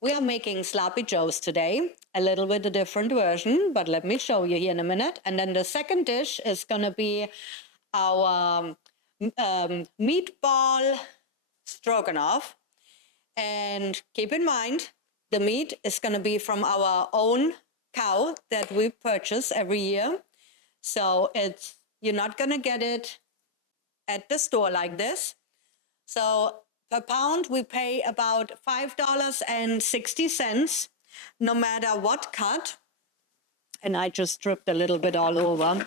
We are making sloppy joes today, a little bit a different version, but let me show you here in a minute. And then the second dish is going to be our meatball stroganoff. And keep in mind, the meat is going to be from our own cow that we purchase every year. So you're not going to get it at the store like this. So per pound, we pay about $5.60, no matter what cut. And I just dripped a little bit all over.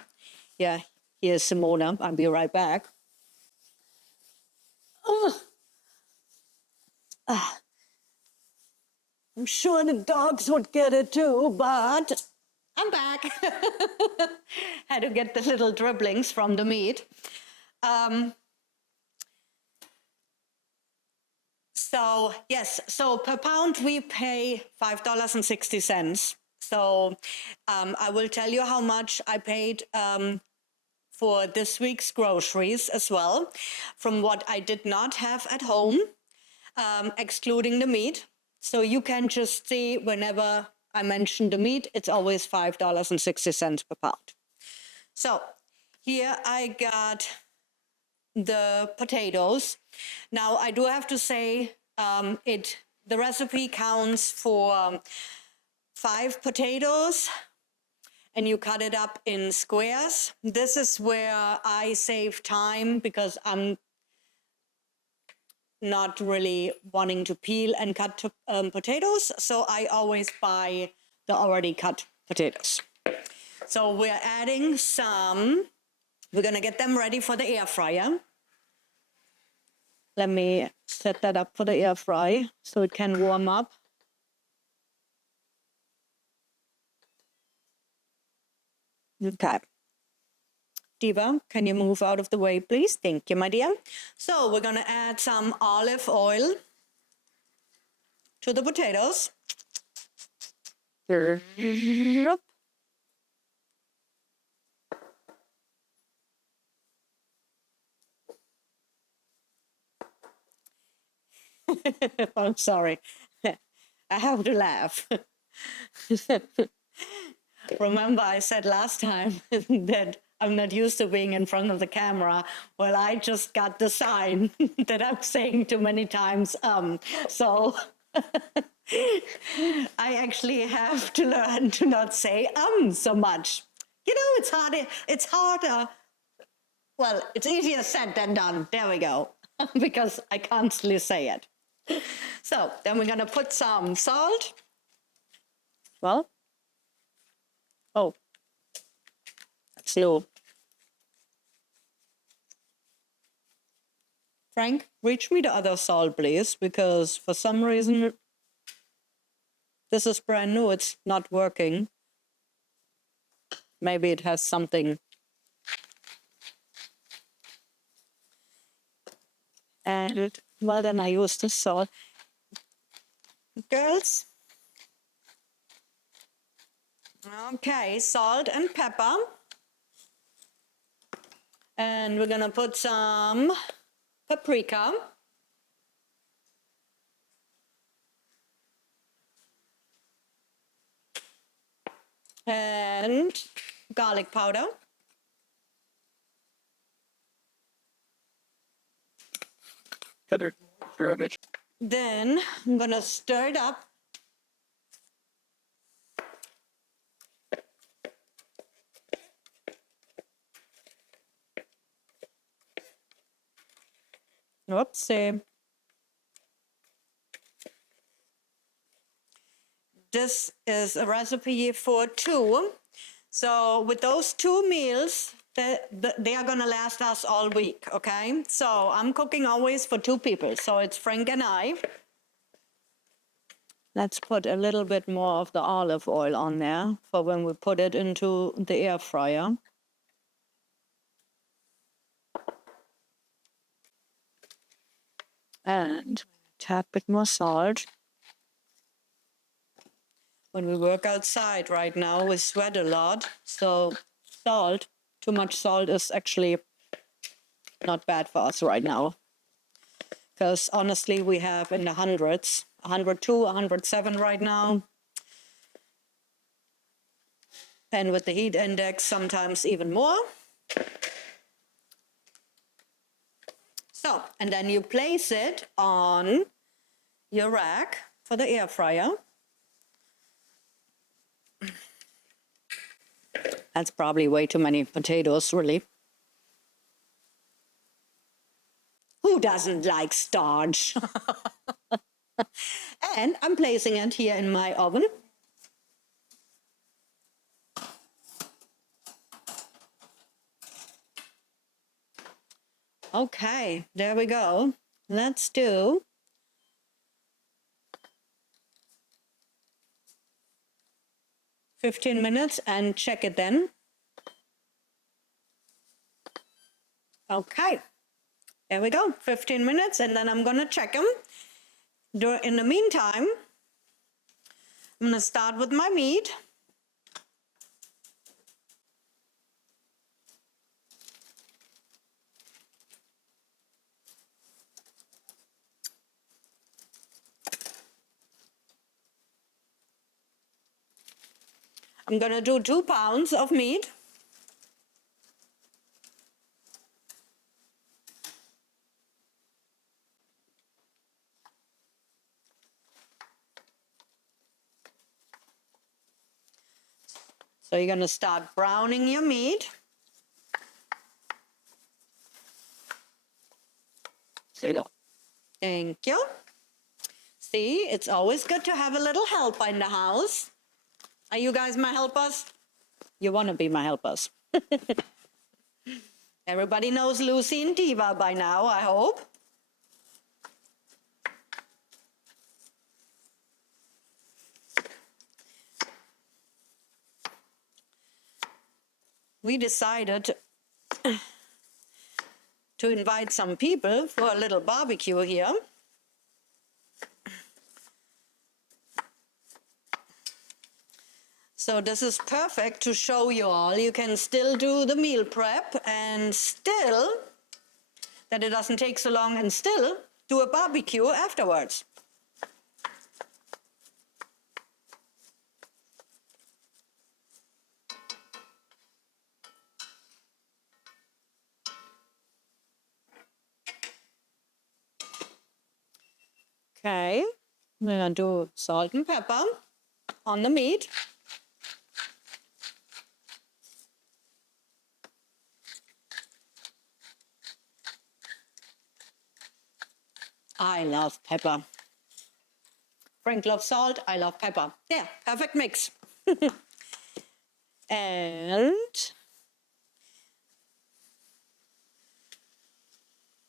Yeah, here's Simone. I'll be right back. I'm sure the dogs would get it too, but I'm back. Had to get the little dribblings from the meat. So yes, so per pound we pay $5.60. So I will tell you how much I paid for this week's groceries as well, from what I did not have at home, excluding the meat. So you can just see whenever I mention the meat, it's always $5.60 per pound. So here I got the potatoes. Now I do have to say the recipe counts for 5 potatoes, and you cut it up in squares. This is where I save time because I'm not really wanting to peel and cut potatoes, so I always buy the already cut potatoes. So we're adding we're gonna get them ready for the air fryer. Let me set that up for the air fry so it can warm up. Okay. Diva, can you move out of the way, please? Thank you, my dear. So we're going to add some olive oil to the potatoes. I'm sorry. I have to laugh. Remember, I said last time that I'm not used to being in front of the camera. Well, I just got the sign that I'm saying too many times. So I actually have to learn to not say so much. You know, it's harder. Well, it's easier said than done. There we go. Because I constantly say it. So then we're going to put some salt. Well, oh, that's low. Frank, reach me the other salt, please, because for some reason, this is brand new. It's not working. Maybe it has something. And, well, then I use the salt. Girls? Okay, salt and pepper. And we're going to put some paprika. And garlic powder. Then I'm going to stir it up. Oopsie. This is a recipe for 2. So with those 2 meals, they are going to last us all week, okay? So I'm cooking always for 2 people. So it's Frank and I. Let's put a little bit more of the olive oil on there for when we put it into the air fryer. And a tad bit more salt. When we work outside right now, we sweat a lot. So salt, too much salt is actually not bad for us right now. Because honestly, we have in the hundreds 102, 107 right now. And with the heat index, sometimes even more. So, and then you place it on your rack for the air fryer. That's probably way too many potatoes, really. Who doesn't like starch? And I'm placing it here in my oven. Okay, there we go. Let's do 15 minutes and check it then. Okay, there we go, 15 minutes, and then I'm gonna check them. In the meantime, I'm gonna start with my meat. I'm gonna do 2 pounds of meat. So you're gonna start browning your meat. Thank you. See, it's always good to have a little help in the house. Are you guys my helpers? You want to be my helpers. Everybody knows Lucy and Diva by now, I hope. We decided to invite some people for a little barbecue here. So this is perfect to show you all. You can still do the meal prep and still, that it doesn't take so long, and still do a barbecue afterwards. Okay, we're gonna do salt and pepper on the meat. I love pepper. Frank loves salt, I love pepper. Yeah, perfect mix. And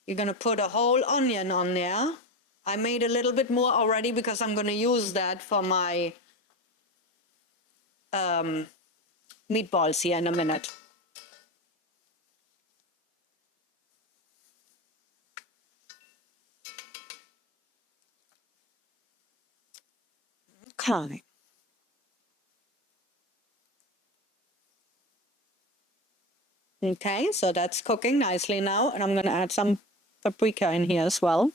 you're gonna put a whole onion on there. I made a little bit more already because I'm gonna use that for my meatballs here in a minute. Okay. Okay, so that's cooking nicely now, and I'm going to add some paprika in here as well.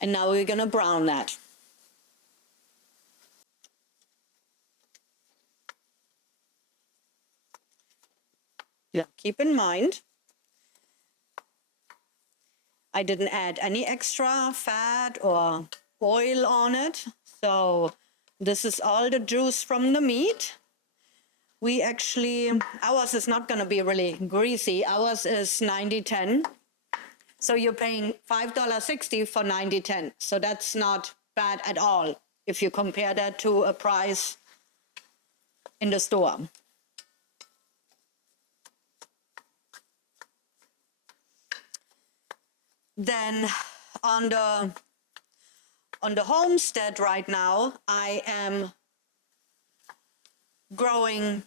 And now we're going to brown that. Yeah, keep in mind, I didn't add any extra fat or oil on it, so this is all the juice from the meat. We actually, ours is not going to be really greasy. Ours is 90-10. So you're paying $5.60 for 90-10. So that's not bad at all if you compare that to a price in the store. Then on the homestead right now, I am growing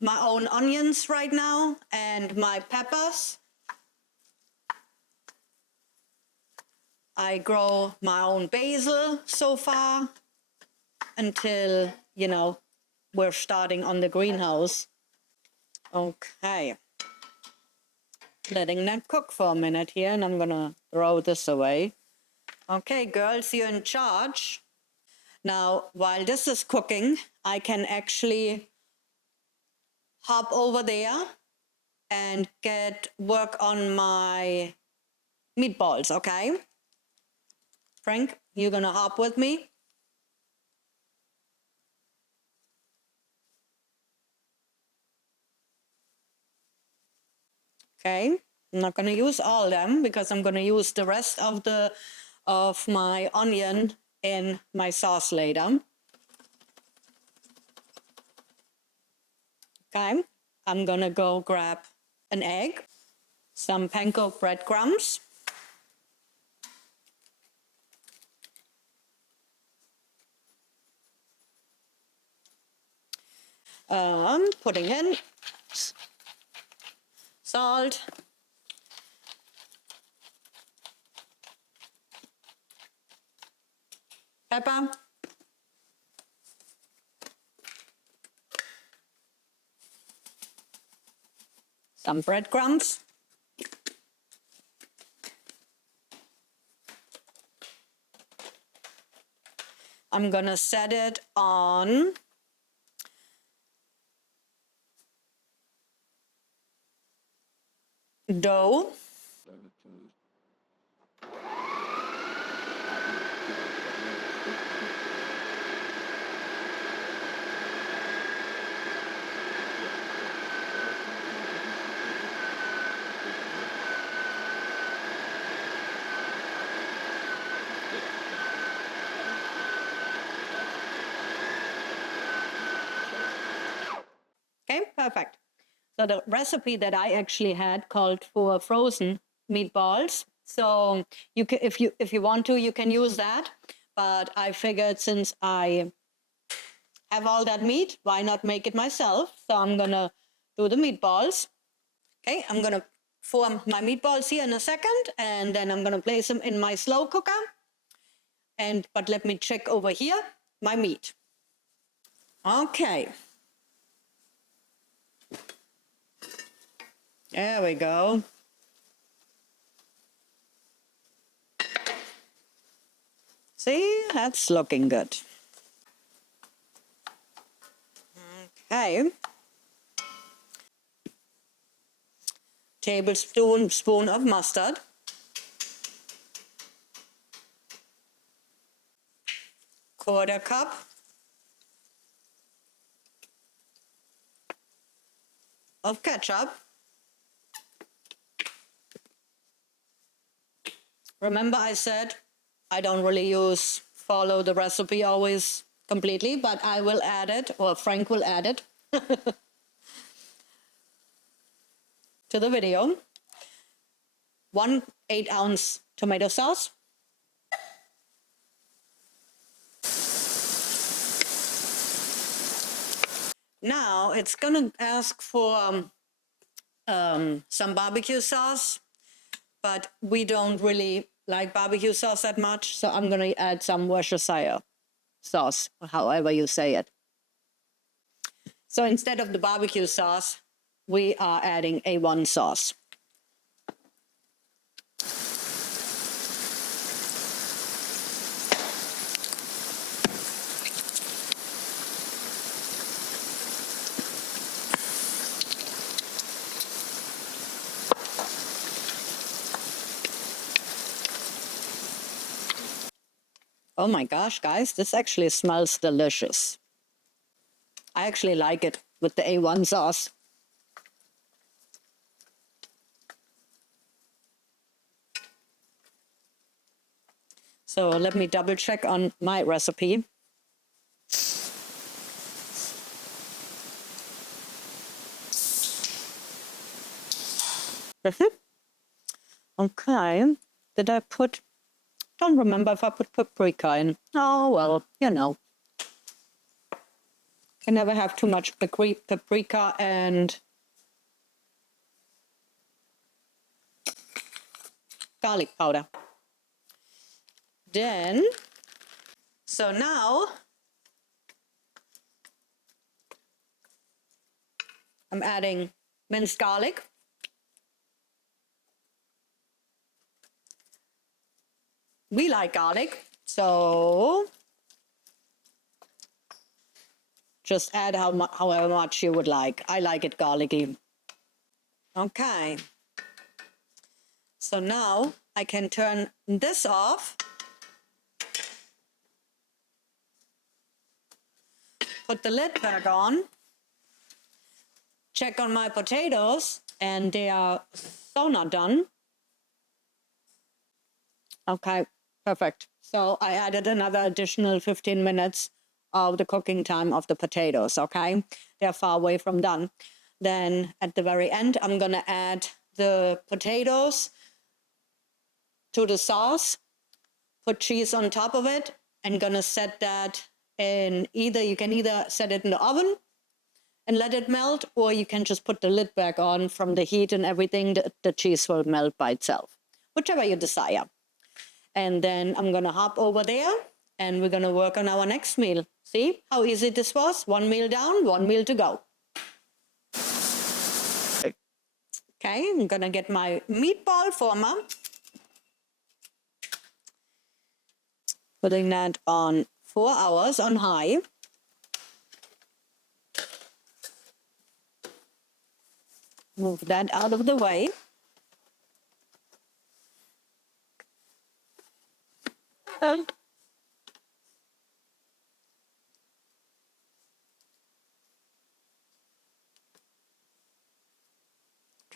my own onions right now and my peppers. I grow my own basil so far until, you know, we're starting on the greenhouse. Okay. letting that cook for a minute here, and I'm gonna throw this away. Okay, girls, you're in charge. Now, while this is cooking, I can actually hop over there and get work on my meatballs, okay? Frank, you're gonna hop with me? Okay, I'm not gonna use all of them because I'm gonna use the rest of my onion in my sauce later. Okay, I'm gonna go grab an egg, some panko breadcrumbs, putting in salt, pepper, some breadcrumbs, I'm gonna set it on dough. Okay, perfect. So the recipe that I actually had called for frozen meatballs. So you can, if you want to, you can use that. But I figured since I have all that meat, why not make it myself? So I'm gonna do the meatballs. Okay, I'm gonna form my meatballs here in a second, and then I'm gonna place them in my slow cooker. But let me check over here my meat. Okay. There we go. See, that's looking good. Okay. Tablespoon of mustard. Quarter cup of ketchup. Remember I said I don't really follow the recipe always completely, but I will add it, or Frank will add it to the video. 1 8-ounce tomato sauce. Now it's gonna ask for some barbecue sauce, but we don't really like barbecue sauce that much, so I'm gonna add some Worcestershire sauce, or however you say it. So instead of the barbecue sauce, we are adding A1 sauce. Oh my gosh, guys, this actually smells delicious. I actually like it with the A1 sauce. So let me double check on my recipe. Okay, did I put, don't remember if I put paprika in. Oh, well, you know. Can never have too much paprika and garlic powder. Then, so now I'm adding minced garlic. We like garlic, so just add however much you would like. I like it garlicky. Okay. So now I can turn this off. Put the lid back on. Check on my potatoes, and they are so not done. Okay, perfect. So I added another additional 15 minutes of the cooking time of the potatoes, okay? They're far away from done. Then at the very end, I'm gonna add the potatoes to the sauce, put cheese on top of it, and gonna set that in you can either set it in the oven and let it melt, or you can just put the lid back on from the heat and everything. The cheese will melt by itself, whichever you desire. And then I'm gonna hop over there and we're gonna work on our next meal. See how easy this was? One meal down, one meal to go. Okay, I'm gonna get my meatball former. Putting that on 4 hours on high. Move that out of the way.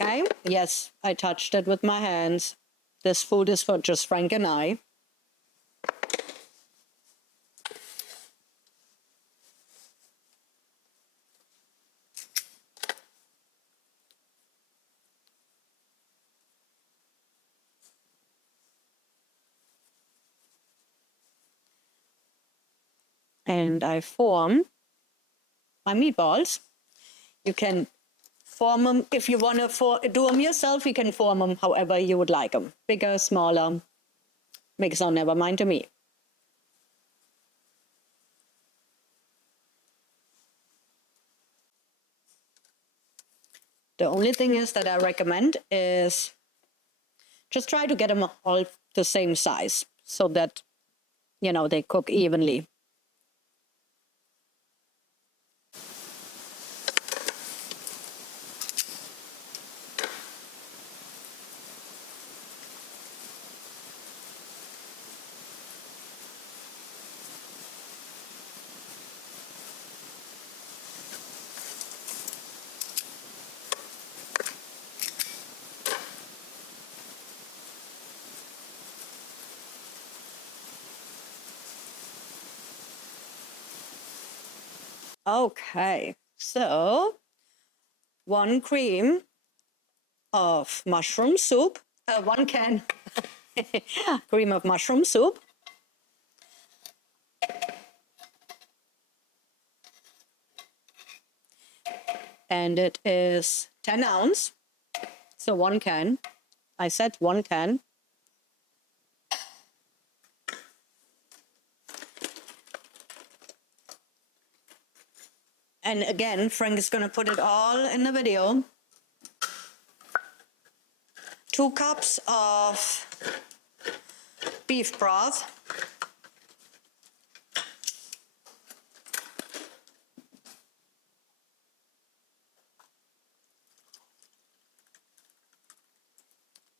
Okay, yes, I touched it with my hands. This food is for just Frank and I. And I form my meatballs. You can form them, if you want to do them yourself, you can form them however you would like them. Bigger, smaller, makes no never mind to me. The only thing is that I recommend is just try to get them all the same size so that, you know, they cook evenly. Okay, so 1 cream of mushroom soup, 1 can cream of mushroom soup. And it is 10 ounce, so 1 can. I said 1 can. And again, Frank is going to put it all in the video. 2 cups of beef broth.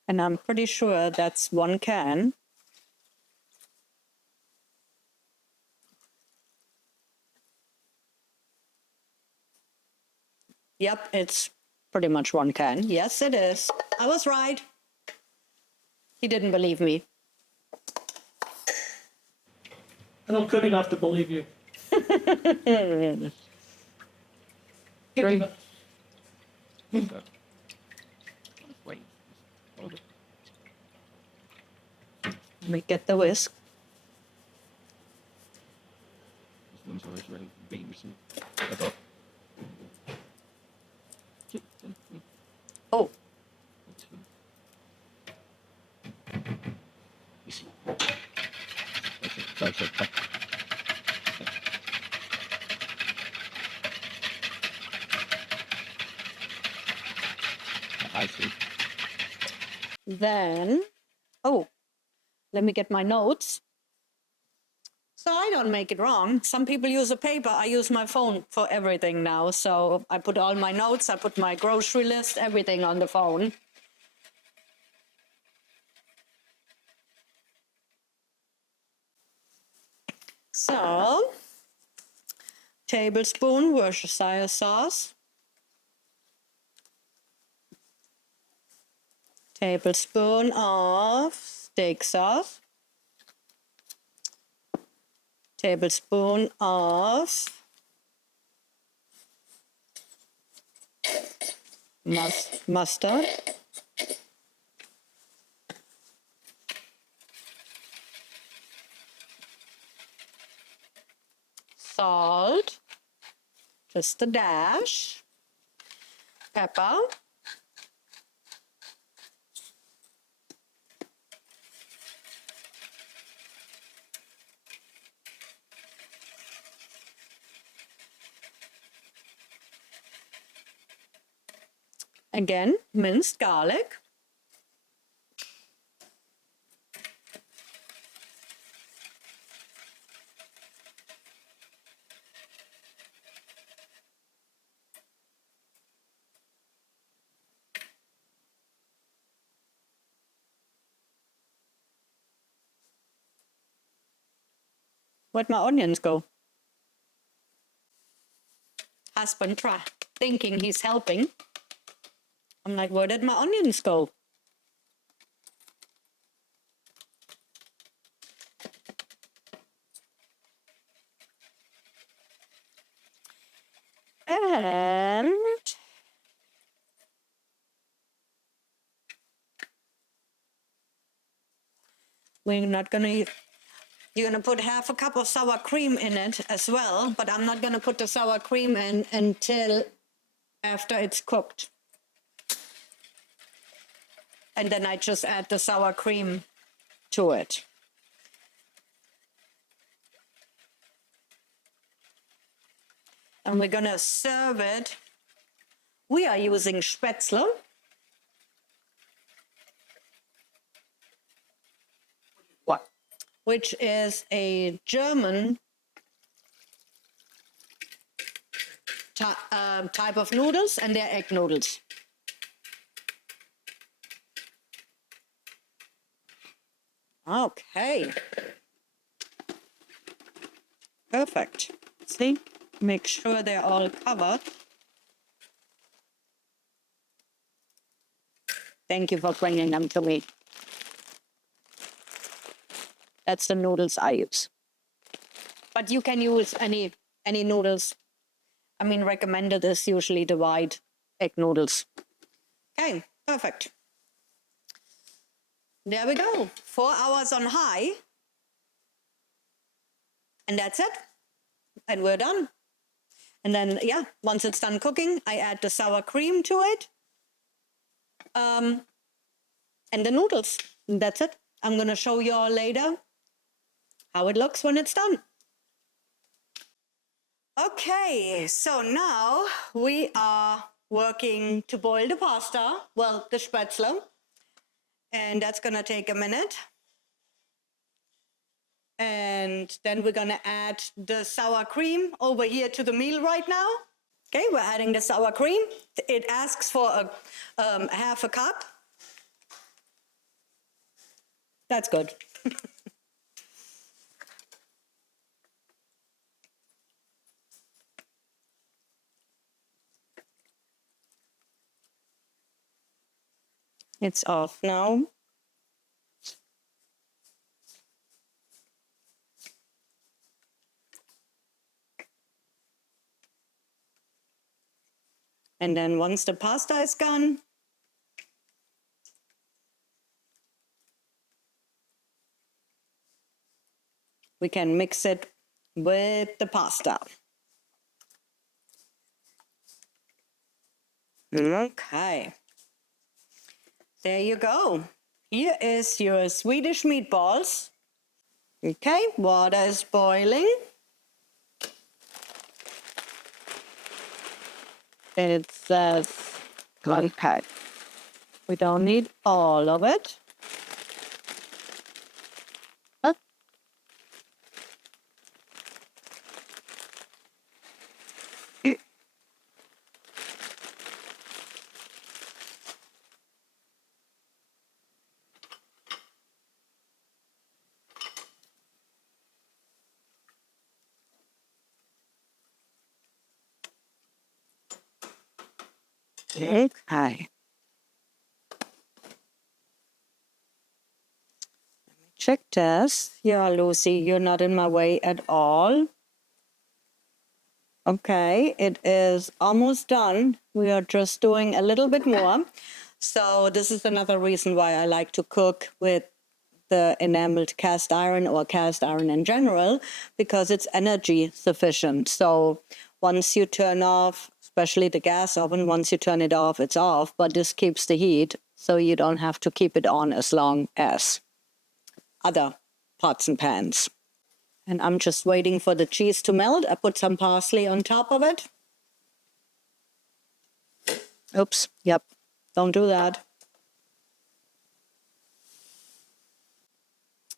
And I'm pretty sure that's 1 can. Yep, it's pretty much 1 can. Yes, it is. I was right. He didn't believe me. And I'm good enough to believe you. Great. Let me get the whisk. Oh. I see. Then, oh, let me get my notes. So I don't make it wrong. Some people use a paper. I use my phone for everything now. So I put all my notes, I put my grocery list, everything on the phone. So, tablespoon Worcestershire sauce. Tablespoon of steak sauce. Tablespoon of mustard. Salt, just a dash. Pepper. Again, minced garlic. Where'd my onions go? Husband thinking he's helping. I'm like, where did my onions go? And we're not going to, you're going to put half a cup of sour cream in it as well, but I'm not going to put the sour cream in until after it's cooked. And then I just add the sour cream to it. And we're going to serve it. We are using Spaetzle. What? Which is a German type of noodles, and they're egg noodles. Okay. Perfect. See? Make sure they're all covered. Thank you for bringing them to me. That's the noodles I use. But you can use any noodles. I mean, recommended is usually the white egg noodles. Okay, perfect. There we go. 4 hours on high. And that's it. And we're done. And then, yeah, once it's done cooking, I add the sour cream to it. And the noodles. And that's it. I'm going to show you all later how it looks when it's done. Okay, so now we are working to boil the pasta, well, the Spaetzle, and that's going to take a minute. And then we're going to add the sour cream over here to the meal right now. Okay, we're adding the sour cream. It asks for half a cup. That's good. It's off now. And then once the pasta is gone, we can mix it with the pasta. Okay. There you go. Here is your Swedish meatballs. Okay, water is boiling. It says, okay, we don't need all of it. Okay. Check this. Yeah, Lucy, you're not in my way at all. Okay, it is almost done. We are just doing a little bit more. So this is another reason why I like to cook with the enameled cast iron or cast iron in general, because it's energy sufficient. So once you turn off, especially the gas oven, once you turn it off, it's off, but this keeps the heat, so you don't have to keep it on as long as other pots and pans. And I'm just waiting for the cheese to melt. I put some parsley on top of it. Oops, yep, don't do that.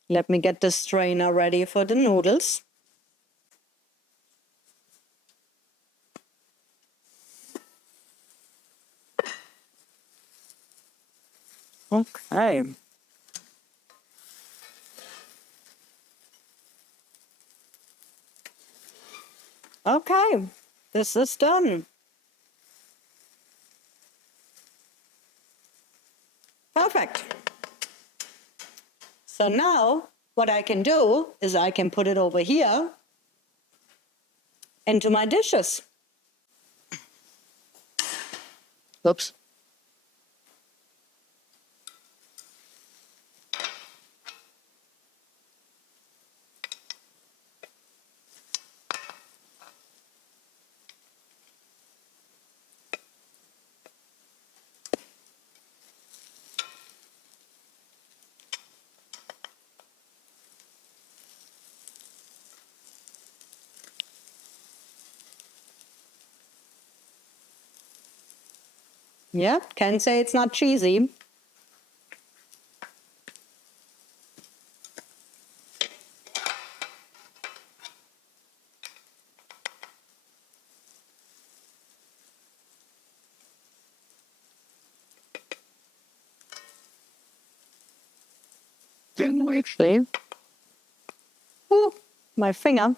Let me get the strainer ready for the noodles. Okay. Okay, this is done. Perfect. So now what I can do is I can put it over here into my dishes. Oops. Yep, can say it's not cheesy. See? Ooh, my finger.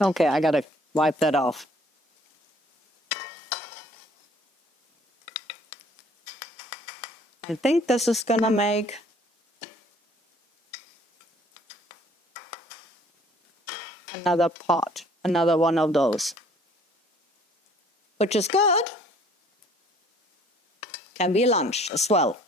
Okay, I gotta wipe that off. I think this is gonna make another pot, another one of those, which is good. Can be lunch as well.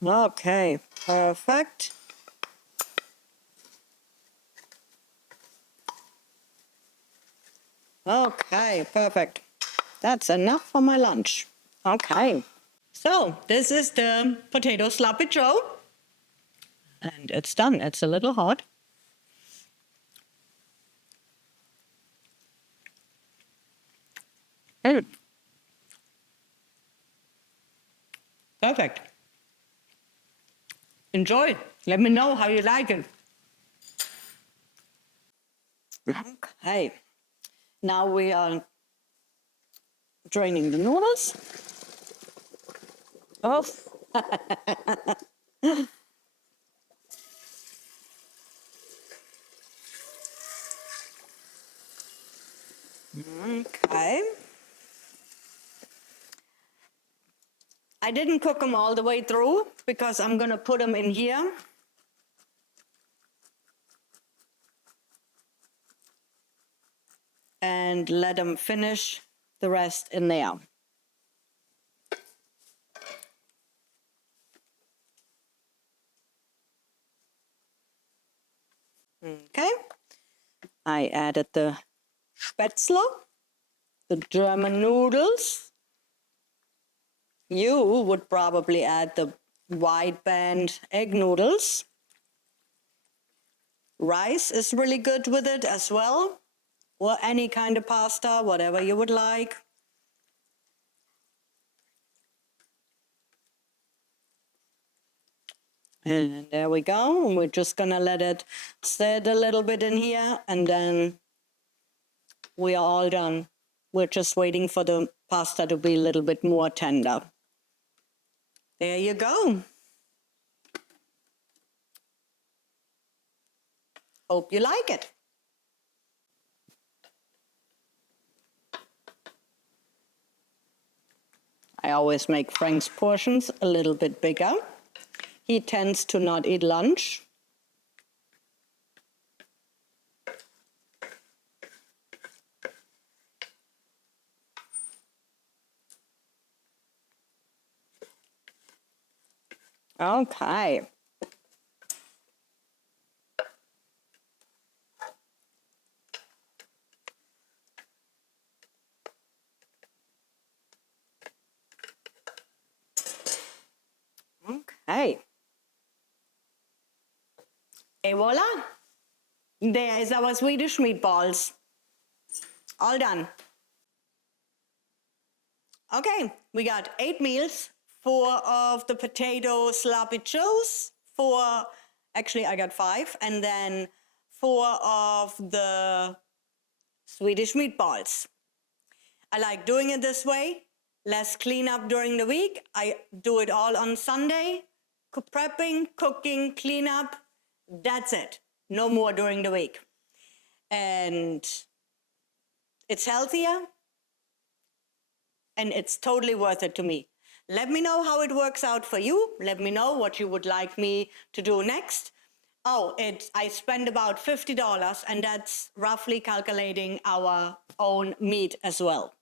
Okay, perfect. Okay, perfect. That's enough for my lunch. Okay. So this is the potato sloppy joe. And it's done. It's a little hot. Perfect. Enjoy. Let me know how you like it. Okay. Now we are draining the noodles. Oh. Okay. I didn't cook them all the way through because I'm going to put them in here. And let them finish the rest in there. Okay. I added the Spaetzle, the German noodles. You would probably add the wide band egg noodles. Rice is really good with it as well, or any kind of pasta, whatever you would like. And there we go. We're just gonna let it sit a little bit in here, and then we are all done. We're just waiting for the pasta to be a little bit more tender. There you go. Hope you like it. I always make Frank's portions a little bit bigger. He tends to not eat lunch. Okay. Okay. Et voila! There is our Swedish meatballs. All done. Okay, we got 8 meals, 4 of the potato sloppy joes, 4, actually I got 5, and then 4 of the Swedish meatballs. I like doing it this way, less cleanup during the week. I do it all on Sunday, prepping, cooking, cleanup, that's it. No more during the week. And it's healthier, and it's totally worth it to me. Let me know how it works out for you. Let me know what you would like me to do next. Oh, I spend about $50, and that's roughly calculating our own meat as well.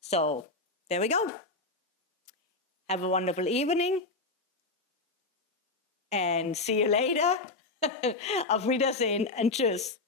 So there we go. Have a wonderful evening, and see you later. Auf Wiedersehen and tschüss.